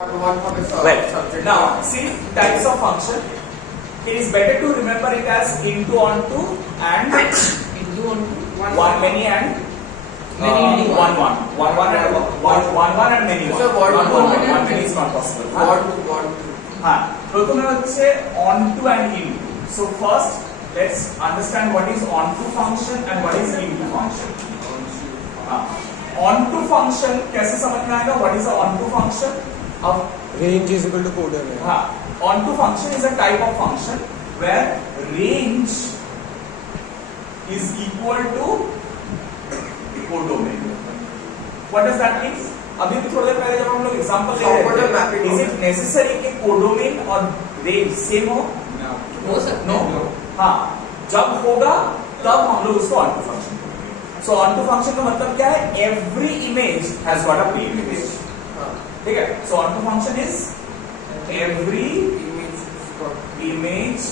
Well, now see types of function. It is better to remember it as into, onto, and into onto one, many, and many, one and many one. Sir, what Not one, one, one many is not possible. প্রথমে হচ্ছে onto and into. So first, let's understand what is onto function and what is into function. Onto function कैसे समझ में आएगा? What is the onto function? अब range is equal to codomain. हाँ, onto function is a type of function where range is equal to codomain. What does that mean? अभी भी थोड़ी देर पहले जब हम लोग एग्जांपल ले रहे थे, is it necessary कि कोडोमेन और रेंज सेम हो? हो सकता No. हाँ, जब होगा तब हम लोग उसको onto function बोलेंगे. So onto function का मतलब क्या है? Every image has got a pre-image. ठीक है? So onto function is every image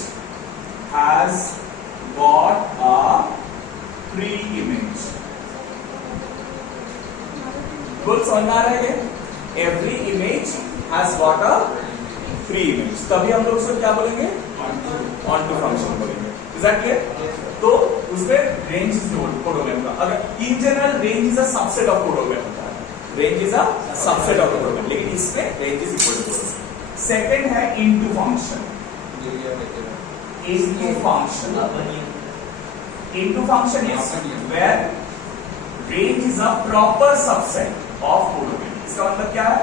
has got a pre-image. बोल समझ में आ रहा है? Every image has got a pre-image. तभी हम लोग उसको क्या बोलेंगे? Onto function बोलेंगे. Is that clear? तो उसमें range is codomain का. अगर in general range is a subset of codomain होता है. Range is a subset of codomain. लेकिन इसमें range is equal to codomain. Second है into function. Into function. Into function is where range is a proper subset of codomain. इसका मतलब क्या है?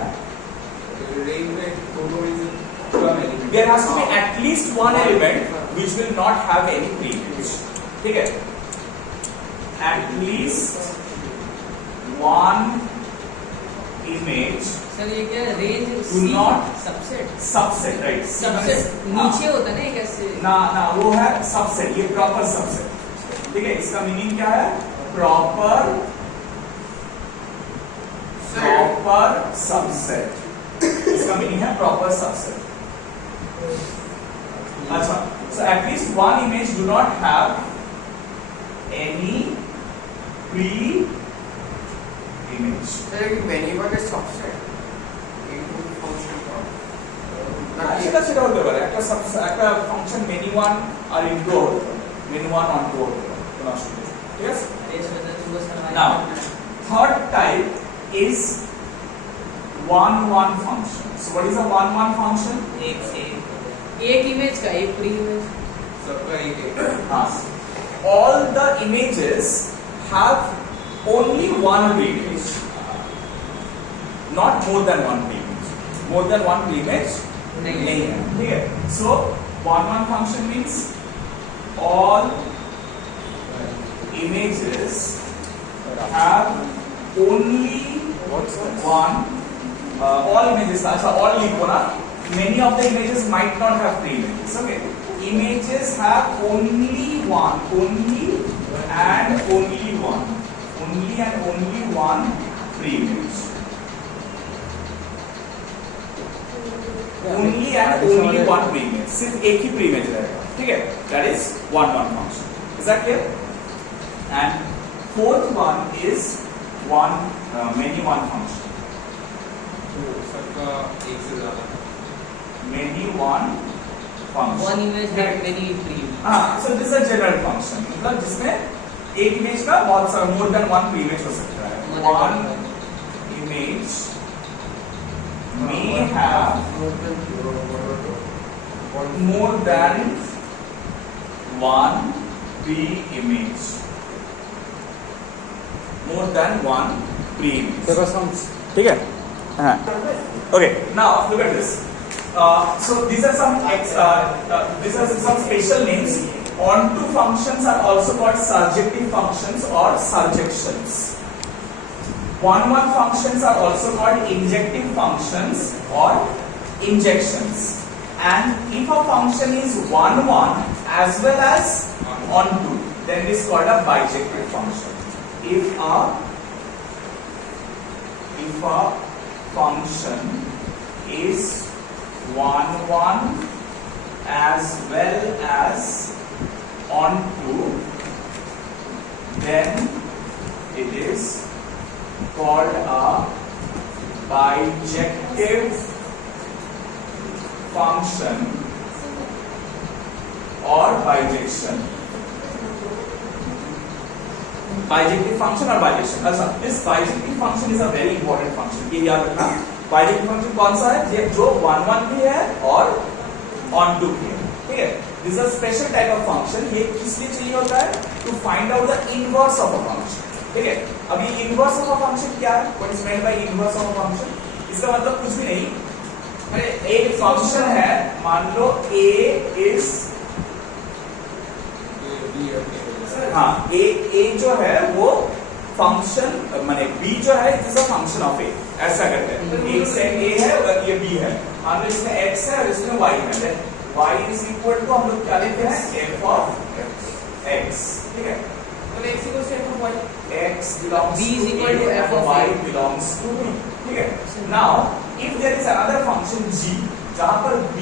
There has to be at least one element which will not have any pre-image. ठीक है? At least one image. Sir ये क्या range Do not subset subset, right? Subset नीचे होता है ना एक ऐसे ना वो है सबसेट, ये प्रॉपर सबसेट. ठीक है? इसका मीनिंग क्या है? Proper subset. इसका मीनिंग है प्रॉपर सबसेट. अच्छा, so at least one image do not have any pre-image. Many one is subset into function. সেটা হতে পারে একটা ফাংশন মেনি ওয়ান আর ইনটু মেনি ওয়ান অনটু হতে পারে, কোনো অসুবিধা নেই. ঠিক আছে? Now, third type is one function. So what is a one function? एक इमेज का एक प्री इमेज सबका एक All the images have only one pre-image, not more than one pre-image. More than one pre-image नहीं है. ठीक है? So one function means all images have only one. All images, अच्छा all लिखो ना. Many of the images might not have pre-images. Okay, images have only one pre-image. Only and only one pre-image. सिर्फ एक ही pre-image रहेगा. ठीक है? That is one function. Is that clear? And fourth one is many one function. सबका एक से ज्यादा Many one function. One image है मेनी प्री हाँ, so this is a general function. मतलब जिसमें एक इमेज का बहुत सारा more than one pre-image हो सकता है. One image may have more than one pre-image. More than one pre-image. ठीक है? हाँ. Okay, now look at this. So these are some special names. Onto functions are also called surjective functions or surjections. One functions are also called injective functions or injections. And if a function is one as well as onto, then it is called a bijective function. If a function is one as well as onto, then it is called a bijective function or bijection. Bijective function और bijection. अच्छा, this bijective function is a very important function. ये याद रखना. Bijective function कौन सा है? ये जो 1 1 भी है और on 2 भी है. ठीक है? This is a special type of function. ये किस लिए चाहिए होता है? To find out the inverse of a function. ठीक है? अब ये inverse of a function क्या है? What is meant by inverse of a function? इसका मतलब कुछ भी नहीं. एक फंक्शन है, मान लो a is हाँ a जो है वो फंक्शन माने b जो है it is a function of a, ऐसा करते हैं. एक सेट a है और ये b है, मान लो इसमें x है और इसमें y है, then y is equal to हम लोग क्या लेते हैं f ऑफ x. ठीक है, तो x equal to f of y, x belongs b is to equal to a f of y a. belongs to b. ठीक है, now if there is another function g जहां पर b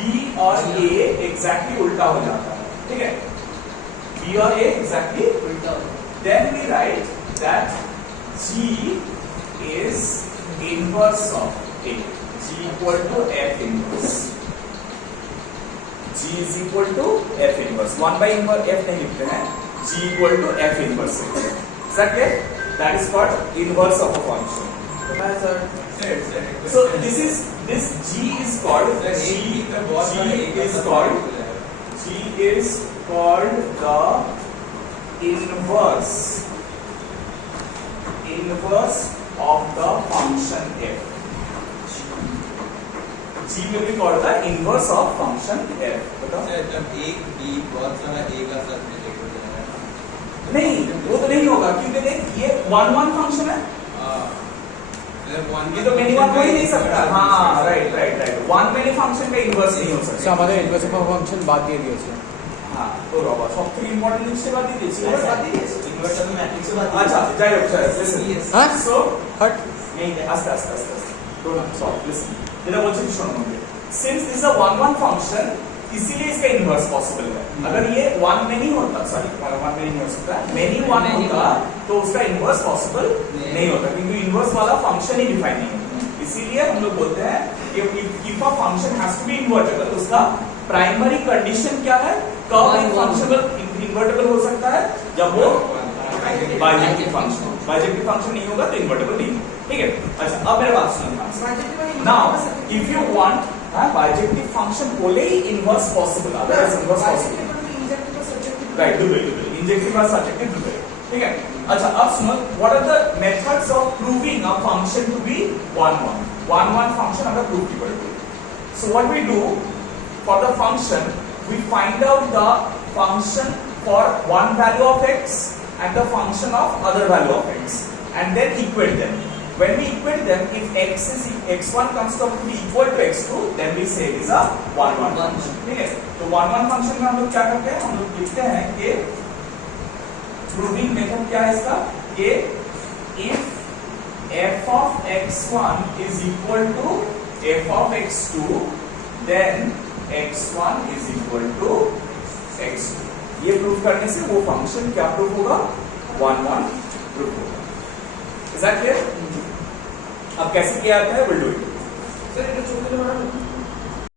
और a exactly उल्टा हो जाता है. ठीक है, b और a एग्जैक्टली उल्टा, then we write that g is inverse of a. g equal to f inverse. g is equal to f inverse. 1 by inverse f नहीं लिखते हैं, g equal to f inverse. Is that clear? That is called inverse of a function. So this g is called the inverse of the function f. g will be called the inverse of function f. बताओ. जब एक b बहुत सारा a का साथ relate हो जाएगा. नहीं, वो तो नहीं होगा क्योंकि देख ये 1 1 फंक्शन है. ये तो मेनी वन हो ही नहीं सकता. हाँ, right right right. 1 many function का इनवर्स नहीं हो सकता. আমাদের ইনভার্স অফ ফাংশন বাদ দিয়ে দিয়েছে. हाँ, तो रॉबा सबसे इम्पोर्टेंट जिससे बात ही थी इन्वर्टर में मैट्रिक्स से बात. अच्छा जाइए अच्छा लिसन. हाँ? सो हट. नहीं आस्ते आस्ते आस्ते डोंट सॉल्व. लिसन, যেটা বলছি শুনুন मुझे. Since this is a 1 1 function, इसीलिए इसका इनवर्स पॉसिबल है. अगर ये 1 में नहीं होता, सॉरी 1 में नहीं हो सकता, मेनी 1 होता तो उसका इनवर्स पॉसिबल नहीं होता क्योंकि इनवर्स वाला फंक्शन ही डिफाइन नहीं होता. इसीलिए हम लोग बोलते हैं कि if a function has to be invertible, तो उसका प्राइमरी कंडीशन क्या है? कब एक फंक्शन इन्वर्टेबल हो सकता है? जब वो बाइजेक्टिव फंक्शन नहीं होगा तो इन्वर्टेबल नहीं. ठीक है, अच्छा अब मेरे बात सुनो. Now if you want bijective function बोले ही inverse possible, otherwise inverse possible. Right, do it. Injective और सब्जेक्टिव डू इट. ठीक है, अच्छा अब सुनो, what are the methods of proving a function to be 1 1 function अगर प्रूव की पड़े. So what we do for the function, we find out the function for one value of x and the function of other value of x and then equate them. When we equate them, if x1 comes to be equal to x2, then we say it is a 1 1 function. ठीक है, तो 1 1 function में हम लोग क्या करते हैं? हम लोग लिखते हैं कि प्रूविंग मेथड क्या है इसका, कि if f of x1 is equal to f of x2, then x1 is equal to x2. ये प्रूव करने से वो फंक्शन क्या प्रूव होगा? 1 1 प्रूव होगा. Is that clear? अब कैसे किया जाता है? We'll do it. सर ये तो छोटे वाला